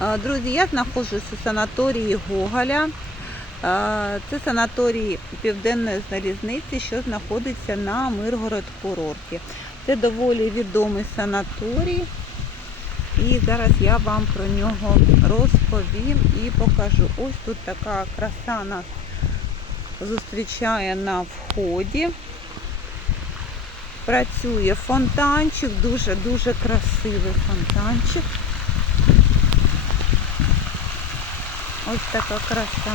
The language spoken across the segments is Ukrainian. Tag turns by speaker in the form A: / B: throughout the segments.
A: Друзі, я знаходжусь у санаторії Гоголя. Це санаторій Південної залізниці, що знаходиться на Миргород курорті. Це доволі відомий санаторій. І зараз я вам про нього розповім і покажу. Ось тут така краса нас зустрічає на вході. Працює фонтанчик, дуже-дуже красивий фонтанчик. Ось така краса.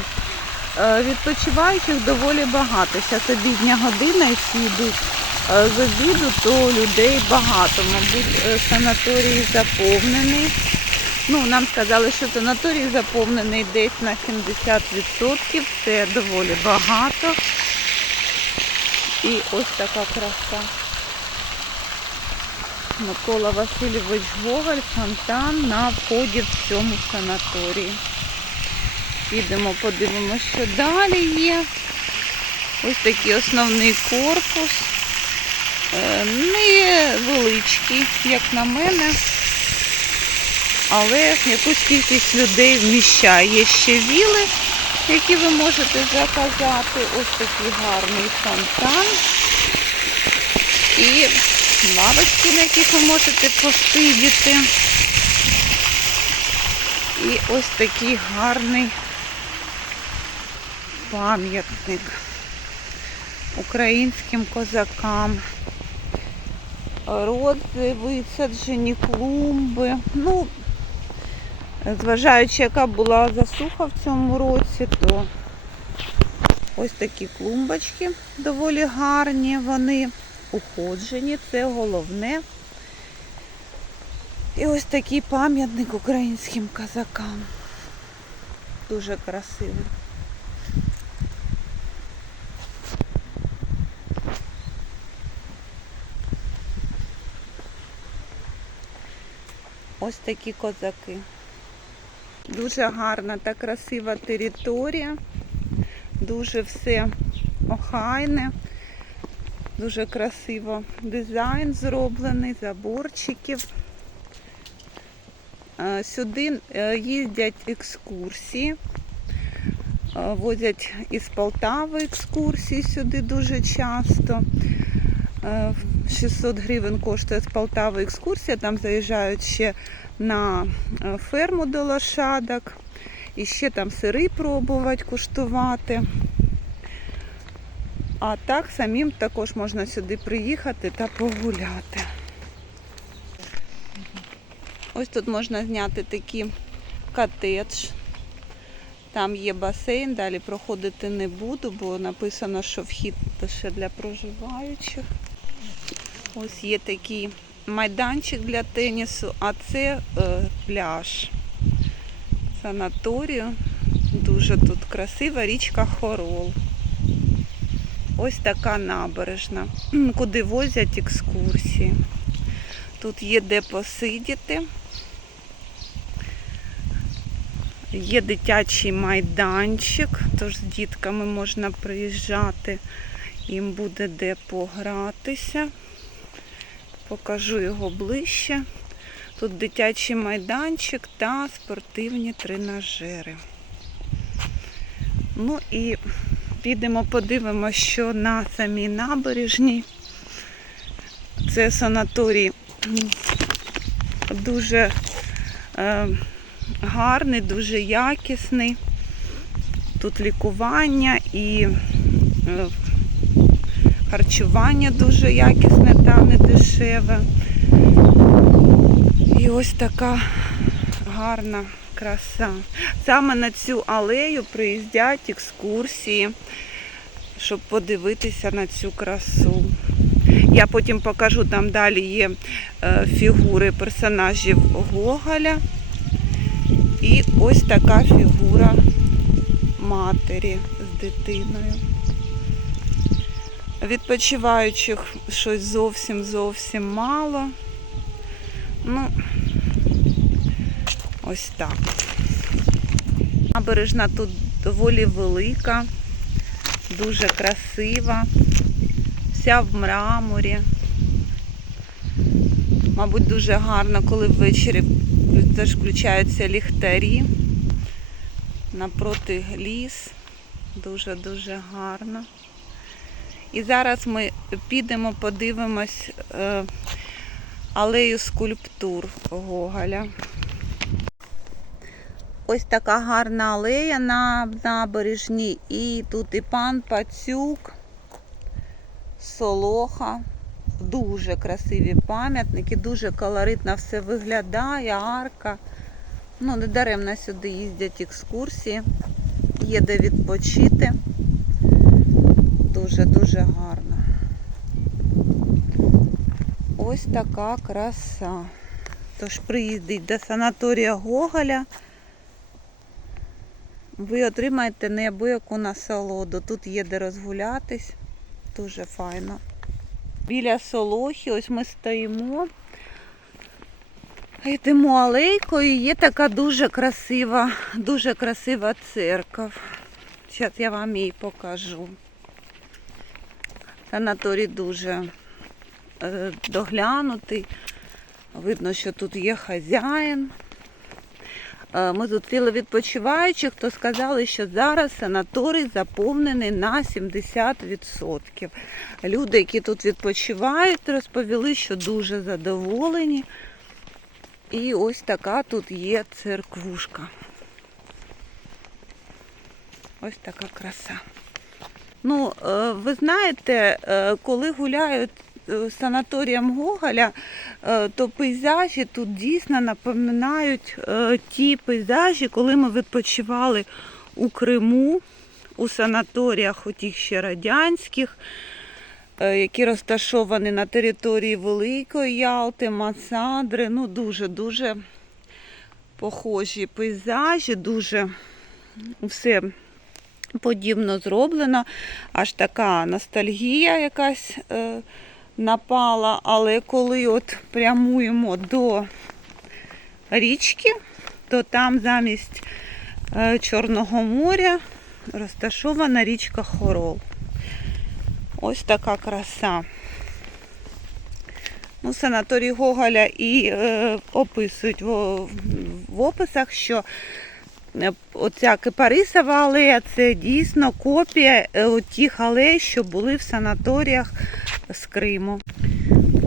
A: Е, Відпочиваючих доволі багато. Зараз обідня година і всі йдуть е, з обіду, то людей багато. Мабуть, е, санаторій заповнений. Ну, нам сказали, що санаторій заповнений десь на 70%. Це доволі багато. І ось така краса. Микола Васильович Гоголь, фонтан на вході в цьому санаторії. Підемо, подивимося, що далі є. Ось такий основний корпус. Е, Невеличкий, як на мене, але якусь кількість людей вміщає. Є ще віли, які ви можете заказати. Ось такий гарний фонтан. І лавочки, на яких ви можете посидіти. І ось такий гарний пам'ятник українським козакам. Рози висаджені, клумби. Ну, зважаючи, яка була засуха в цьому році, то ось такі клумбочки доволі гарні, вони уходжені, це головне. І ось такий пам'ятник українським козакам. Дуже красивий. Ось такі козаки. Дуже гарна та красива територія. Дуже все охайне. Дуже красиво дизайн зроблений, заборчиків. Е, Сюди е, їздять екскурсії. Е, Возять із Полтави екскурсії сюди дуже часто. Е, 600 гривень коштує з Полтави екскурсія. Там заїжджають ще на е, ферму до лошадок. І ще там сири пробувати, куштувати. А так самим також можна сюди приїхати та погуляти. Ось тут можна зняти такий котедж. Там є басейн, далі проходити не буду, бо написано, що вхід лише для проживаючих. Ось є такий майданчик для тенісу, а це е, пляж санаторію. Дуже тут красива річка Хорол. Ось така набережна, куди возять екскурсії. Тут є де посидіти. Є дитячий майданчик, тож з дітками можна приїжджати, їм буде де погратися. Покажу його ближче. Тут дитячий майданчик та спортивні тренажери. Ну і підемо подивимося, що на самій набережній. Це санаторій дуже е, гарний, дуже якісний. Тут лікування і е, харчування дуже якісне та не дешеве. І ось така гарна краса. Саме на цю алею приїздять екскурсії, щоб подивитися на цю красу. Я потім покажу, там далі є е, фігури персонажів Гоголя. І ось така фігура матері з дитиною. Відпочиваючих щось зовсім зовсім мало. Ну, ось так. Набережна тут доволі велика, дуже красива, вся в мраморі. Мабуть, дуже гарно, коли ввечері Теж включаються ліхтарі. Напроти ліс. Дуже-дуже гарно. І зараз ми підемо, подивимось е, алею скульптур Гоголя. Ось така гарна алея на набережні. І тут і пан Пацюк, Солоха. Дуже красиві пам'ятники, дуже колоритно все виглядає, арка. Ну, не даремно сюди їздять екскурсії. Є де відпочити. Дуже-дуже гарно. Ось така краса. Тож приїздить до санаторія Гоголя. Ви отримаєте неабияку насолоду. Тут є де розгулятись. Дуже файно. Біля Солохи, ось ми стоїмо. Йдемо алейкою, є така дуже красива, дуже красива церква. Зараз я вам її покажу. Санаторій дуже е, доглянутий. Видно, що тут є хазяїн. Е, Ми зустріли відпочиваючих, хто сказали, що зараз санаторій заповнений на 70%. Люди, які тут відпочивають, розповіли, що дуже задоволені. І ось така тут є церквушка. Ось така краса. Ну, е, ви знаєте, е, коли гуляють е, санаторієм Гоголя, то пейзажі тут дійсно напоминають ті пейзажі, коли ми відпочивали у Криму, у санаторіях отих ще радянських, які розташовані на території Великої Ялти, Масандри. Ну, дуже-дуже похожі пейзажі, дуже все подібно зроблено. Аж така ностальгія якась е, напала. Але коли от прямуємо до річки, то там замість е, Чорного моря розташована річка Хорол. Ось така краса. Ну, санаторій Гоголя і е, описують в, в описах, що оця кипарисова алея це дійсно копія е, тих алей, що були в санаторіях з Криму.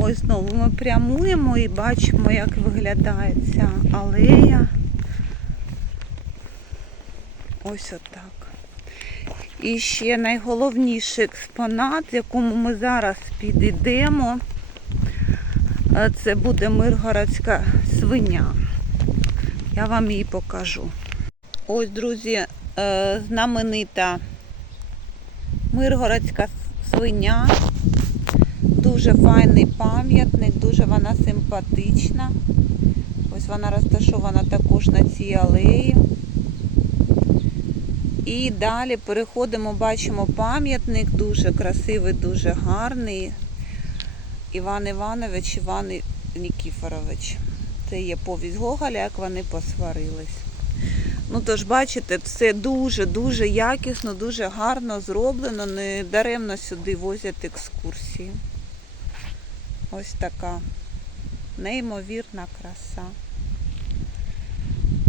A: Ось знову ми прямуємо і бачимо, як виглядає ця алея. Ось отак. І ще найголовніший експонат, якому ми зараз підійдемо, е, це буде миргородська свиня. Я вам її покажу. Ось, друзі, е, знаменита миргородська свиня. Дуже файний пам'ятник, дуже вона симпатична. Ось вона розташована також на цій алеї. І далі переходимо, бачимо пам'ятник, дуже красивий, дуже гарний. Іван Іванович, Іван Нікіфорович. Це є повість Гоголя, як вони посварились. Ну тож, бачите, все дуже-дуже якісно, дуже гарно зроблено. Не даремно сюди возять екскурсії. Ось така неймовірна краса.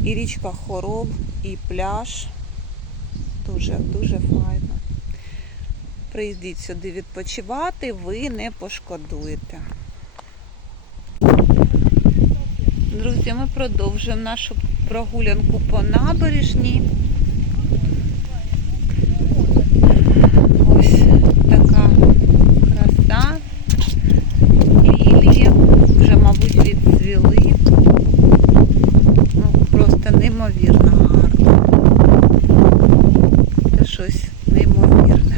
A: І річка Хорол, і пляж. Дуже, дуже файно. Приїздіть сюди відпочивати, ви не пошкодуєте. Друзі, ми продовжуємо нашу прогулянку по набережній. Ось така краса. Лілії вже, мабуть, відцвіли. Ну, просто неймовірно гарно. Це щось неймовірне.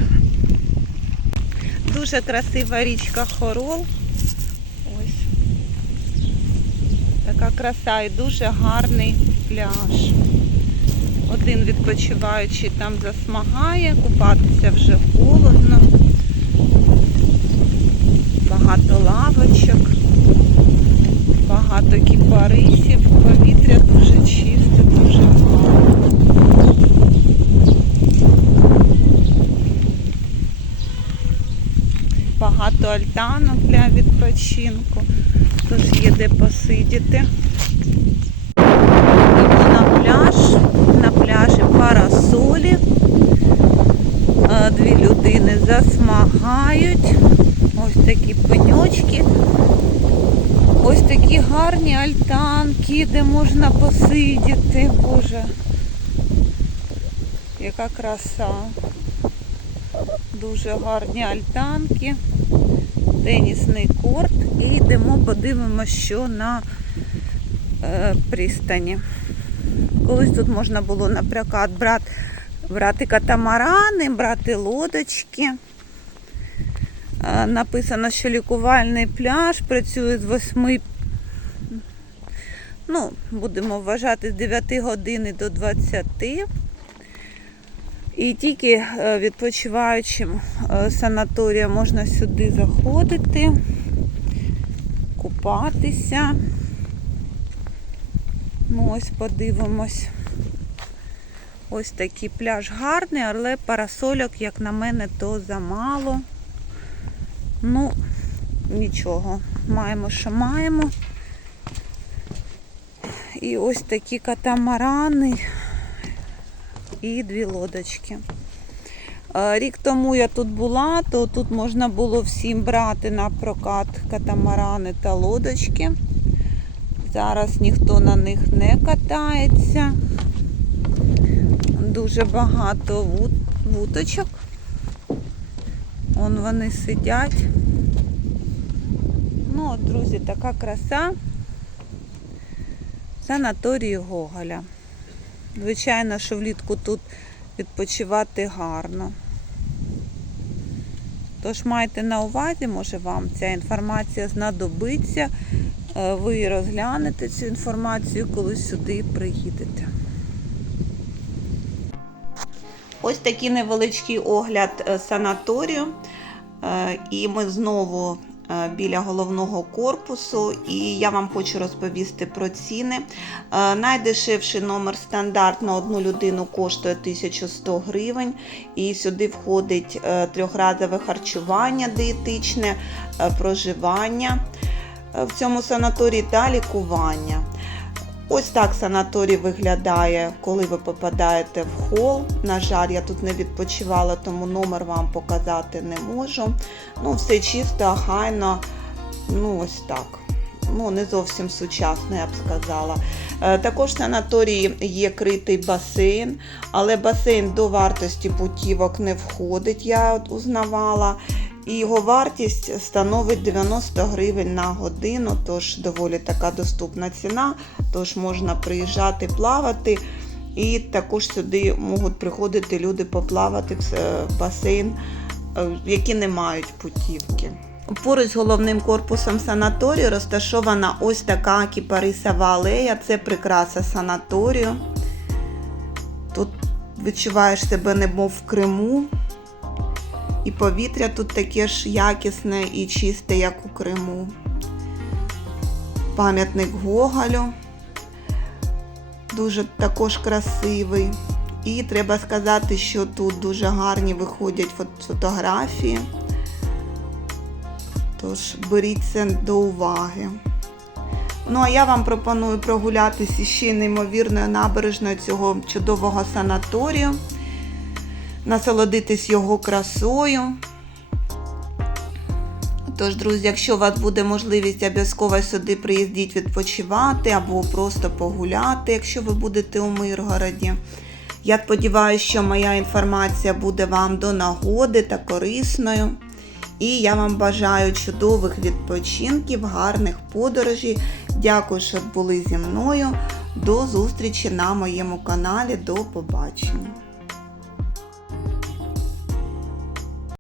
A: Дуже красива річка Хорол. Ось. Така краса і дуже гарний пляж. Один відпочиваючий там засмагає, купатися вже холодно. Багато лавочок, багато кіпарисів, повітря дуже чисте, дуже гарно. Багато альтанок для відпочинку, тож є де посидіти пляж, на пляжі парасолі. Дві людини засмагають. Ось такі пеньочки. Ось такі гарні альтанки, де можна посидіти. Боже, яка краса. Дуже гарні альтанки, тенісний корт і йдемо, подивимося, що на е, пристані. Колись тут можна було наприклад брати, брати катамарани, брати лодочки. Написано, що лікувальний пляж працює з 8, ну, будемо вважати, з 9 години до 20. І тільки е, відпочиваючим е, санаторія можна сюди заходити, купатися. Ну, ось подивимось. Ось такий пляж гарний, але парасольок, як на мене, то замало. Ну, нічого. Маємо, що маємо. І ось такі катамарани і дві лодочки. Рік тому я тут була, то тут можна було всім брати на прокат катамарани та лодочки. Зараз ніхто на них не катається. Дуже багато вуточок. Вон вони сидять. Ну, от, друзі, така краса. Санаторії Гоголя. Звичайно, що влітку тут відпочивати гарно. Тож майте на увазі, може вам ця інформація знадобиться. Е, Ви розглянете цю інформацію, коли сюди приїдете. Ось такий невеличкий огляд е, санаторію. Е, І ми знову біля головного корпусу. І я вам хочу розповісти про ціни. Найдешевший номер стандарт на одну людину коштує 1100 гривень. І сюди входить трьохразове харчування дієтичне, проживання в цьому санаторії та лікування. Ось так санаторій виглядає, коли ви попадаєте в хол. На жаль, я тут не відпочивала, тому номер вам показати не можу. Ну, все чисто, охайно, ну ось так. Ну, не зовсім сучасно, я б сказала. Е, Також в санаторії є критий басейн, але басейн до вартості путівок не входить, я от узнавала. І його вартість становить 90 гривень на годину, тож доволі така доступна ціна. Тож можна приїжджати плавати. І також сюди можуть приходити люди поплавати в е, басейн, е, які не мають путівки. Поруч з головним корпусом санаторію розташована ось така кіпарисова алея. Це прикраса санаторію. Тут відчуваєш себе немов в Криму. І повітря тут таке ж якісне і чисте, як у Криму. Пам'ятник Гоголю. Дуже також красивий. І треба сказати, що тут дуже гарні виходять фотографії. Тож беріть це до уваги. Ну, а я вам пропоную прогулятися ще неймовірною набережною цього чудового санаторію насолодитись його красою. Тож, друзі, якщо у вас буде можливість, обов'язково сюди приїздіть відпочивати або просто погуляти, якщо ви будете у Миргороді. Я сподіваюся, що моя інформація буде вам до нагоди та корисною. І я вам бажаю чудових відпочинків, гарних подорожей. Дякую, що були зі мною. До зустрічі на моєму каналі. До побачення.